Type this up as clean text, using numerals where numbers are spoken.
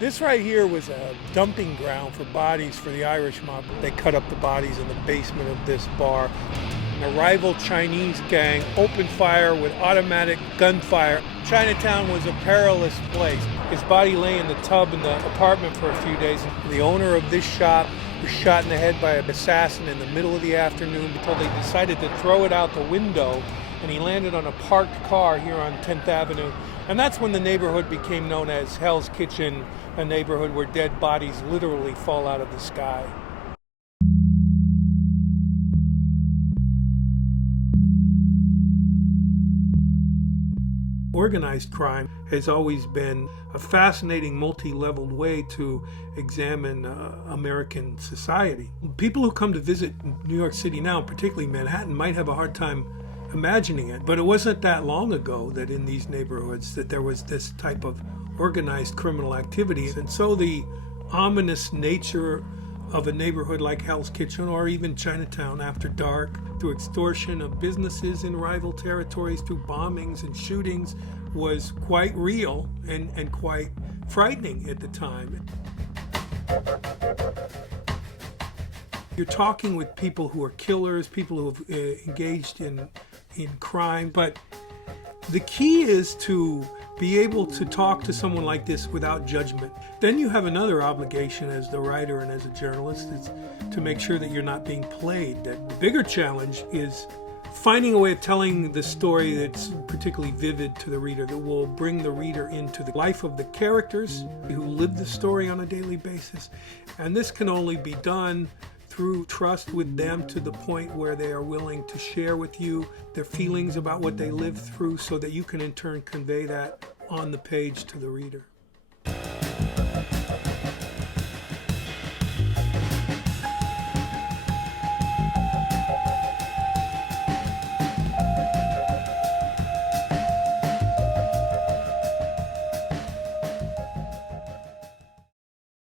This right here was a dumping ground for bodies for the Irish mob. They cut up the bodies in the basement of this bar. A rival Chinese gang opened fire with automatic gunfire. Chinatown was a perilous place. His body lay in the tub in the apartment for a few days. The owner of this shop was shot in the head by an assassin in the middle of the afternoon until they decided to throw it out the window, and he landed on a parked car here on 10th Avenue. And that's when the neighborhood became known as Hell's Kitchen, a neighborhood where dead bodies literally fall out of the sky. Organized crime has always been a fascinating multi-leveled way to examine American society. People who come to visit New York City now, particularly Manhattan, might have a hard time imagining it, but it wasn't that long ago that in these neighborhoods that there was this type of organized criminal activity. And so the ominous nature of a neighborhood like Hell's Kitchen or even Chinatown after dark, through extortion of businesses in rival territories, through bombings and shootings, was quite real and quite frightening at the time. You're talking with people who are killers, people who have engaged in crime, but the key is to be able to talk to someone like this without judgment. Then you have another obligation as the writer and as a journalist, is to make sure that you're not being played. That the bigger challenge is finding a way of telling the story that's particularly vivid to the reader, that will bring the reader into the life of the characters who live the story on a daily basis. And this can only be done through trust with them to the point where they are willing to share with you their feelings about what they lived through, so that you can in turn convey that on the page to the reader.